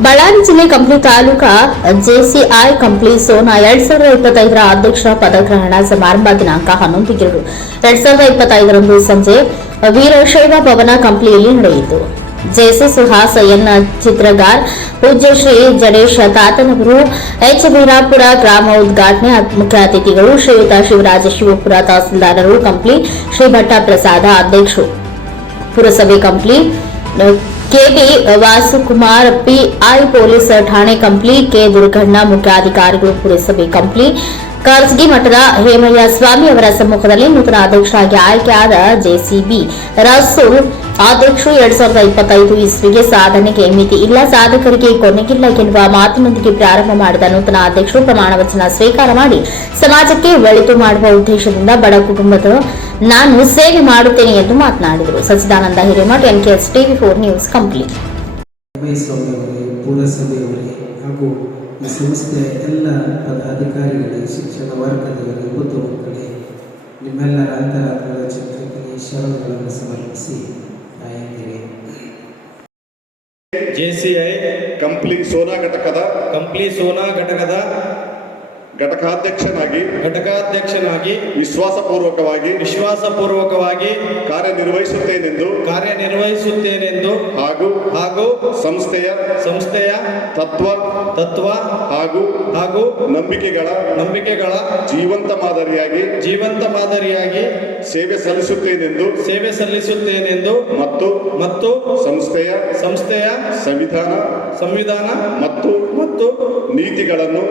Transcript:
ಬಳ್ಳಾರಿ ಜಿಲ್ಲೆ ಕಂಪ್ಲಿ ತಾಲೂಕಾ ಜೆಸಿಐ ಕಂಪ್ಲಿ ಸೋನಾ ಎರಡ್ ಸಾವಿರದ ಇಪ್ಪತ್ತೈದರ ಅಧ್ಯಕ್ಷ ಪದಗ್ರಹಣ ಸಮಾರಂಭ ದಿನಾಂಕ ಹನ್ನೊಂದು ಎರಡು. ಎರಡ್ ಸಾವಿರದ ಇಪ್ಪತ್ತೈದರಂದು ಸಂಜೆ ವೀರಶೈವ ಭವನ ಕಂಪ್ಲಿಯಲ್ಲಿ ನಡೆಯಿತು. ಜೆಸಿ ಸುಹಾಸ್, ಎನ್ ಚಿತ್ರಗಾರ್ ಪೂಜ್ಯ ಶ್ರೀ ಜಡೇಶ, ತಾತನವರು, ಎಚ್ ವೀರಾಪುರ ಗ್ರಾಮ ಉದ್ಘಾಟನೆ, ಮುಖ್ಯ ಅತಿಥಿಗಳು, ಶ್ರೀಯುತ ಶಿವರಾಜ, ಶಿವಪುರ ತಹಸೀಲ್ದಾರರು, ಕಂಪ್ಲಿ ಶ್ರೀ ಭಟ್ಟ ಪ್ರಸಾದ ಅಧ್ಯಕ್ಷರು. ಪುರಸಭೆ Kampli K B Vasukumar PI police ಠಾಣೆ ಕಂಪ್ಲಿ, ಕೆ ದುರ್ಘಟನಾ ಮುಖ್ಯಾಧಿಕಾರಿಗಳು ಪುರಸಭೆ ಕಂಪ್ಲಿ. ಖಾಸಗಿ ಮಠದ ಹೇಮಯ್ಯ ಸ್ವಾಮಿ ಅವರ ಸಮ್ಮುಖದಲ್ಲಿ ನೂತನ ಅಧ್ಯಕ್ಷರಾಗಿ ಆಯ್ಕೆಯಾದ ಜೆಸಿಬಿ. ರಸೂಲ್ ಅಧ್ಯಕ್ಷರು ಎರಡ್ ಸಾವಿರದ ಇಪ್ಪತ್ತೈದು ಇಸ್ವಿಗೆ ಸಾಧನೆಗೆ ಮಿತಿ ಇಲ್ಲ, ಸಾಧಕರಿಗೆ ಕೊನೆಗಿಲ್ಲ ಎನ್ನುವ ಮಾತಿನೊಂದಿಗೆ ಪ್ರಾರಂಭ ಮಾಡಿದ ನೂತನ ಅಧ್ಯಕ್ಷರು ಪ್ರಮಾಣ ವಚನ ಸ್ವೀಕಾರ ಮಾಡಿ ಸಮಾಜಕ್ಕೆ ಒಳಿತು ಮಾಡುವ ಉದ್ದೇಶದಿಂದ ಬಡ ಕುಟುಂಬದ ನಾನು ಸೇವೆ ಮಾಡುತ್ತೇನೆ ಎಂದು ಮಾತನಾಡಿದರು. Sachchidananda Hiremath NKS TV four news complete ಮೈಸೂರವರೇ ಪುರಸಭೆಯವರೇ ಹಾಗೂ ಈ ಸಂಸ್ಥೆಯ ಎಲ್ಲ ಪದಾಧಿಕಾರಿಗಳಿಗೆ ಶಿಕ್ಷಣ ವರ್ಗದವರಿಗೆ ಮತ್ತು ಮಕ್ಕಳೇ ನಿಮ್ಮೆಲ್ಲರ ಅಂತರಾತ್ಮದ ಚಿತ್ರಕ್ಕೆ ಶರಣಗಳನ್ನು ಸಮರ್ಪಿಸಿ ತಾಯಂದಿರೇ ಜೆಸಿಐ ಕಂಪ್ಲಿ ಸೋನಾ ಘಟಕದ ಕಂಪ್ಲಿ ಸೋನಾ ಘಟಕದ ಘಟಕಾಧ್ಯಕ್ಷನಾಗಿ ಘಟಕಾಧ್ಯಕ್ಷನಾಗಿ ವಿಶ್ವಾಸಪೂರ್ವಕವಾಗಿ ವಿಶ್ವಾಸಪೂರ್ವಕವಾಗಿ ಕಾರ್ಯನಿರ್ವಹಿಸುತ್ತೇನೆಂದು ಕಾರ್ಯನಿರ್ವಹಿಸುತ್ತೇನೆಂದು ಹಾಗೂ ಹಾಗೂ ಸಂಸ್ಥೆಯ ಸಂಸ್ಥೆಯ ತತ್ವ ತತ್ವ ಹಾಗೂ ಹಾಗೂ ನಂಬಿಕೆಗಳ ನಂಬಿಕೆಗಳ ಜೀವಂತ ಮಾದರಿಯಾಗಿ ಜೀವಂತ ಮಾದರಿಯಾಗಿ ಸೇವೆ ಸಲ್ಲಿಸುತ್ತೇನೆಂದು ಸೇವೆ ಸಲ್ಲಿಸುತ್ತೇನೆಂದು ಮತ್ತು ಮತ್ತು ಸಂಸ್ಥೆಯ ಸಂಸ್ಥೆಯ ಸಂವಿಧಾನ ಸಂವಿಧಾನ ಮತ್ತು ಮತ್ತು ನೀತಿಗಳನ್ನು